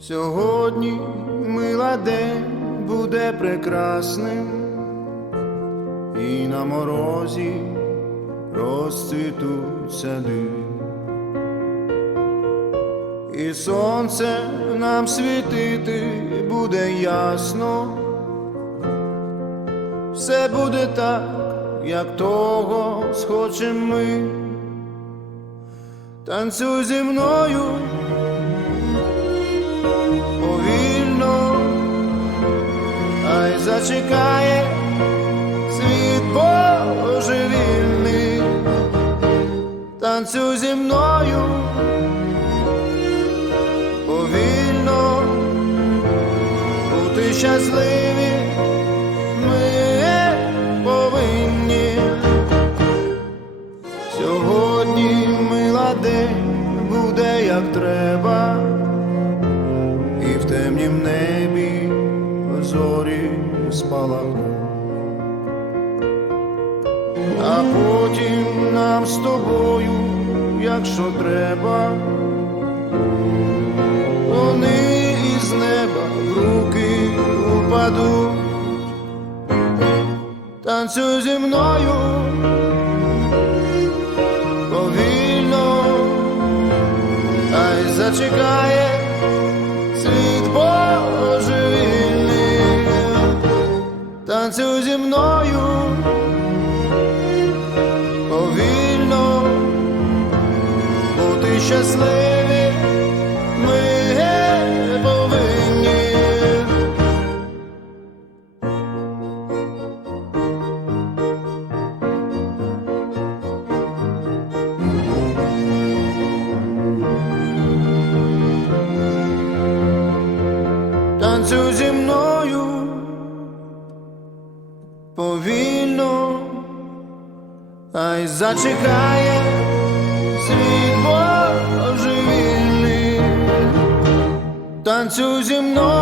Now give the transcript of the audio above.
Сьогодні мила день буде прекрасним, і на морозі розцвітуть сади, і сонце нам світити буде ясно, все буде так, як того схочем ми. Танцюй зі мною повільно, ай зачекає світ божевільний, танцюй зі мною повільно, бути щасливі буде як треба і в темнім небі зорі спалахнуть. А потім нам з тобою, якщо треба, вони із неба в руки упадуть. Танцюй зі мною світ божевільний, танцюй зі мною повільно, бути щасливі Танцюй зі мною повільно, ай зачекає світ божевільний. танцю зі мною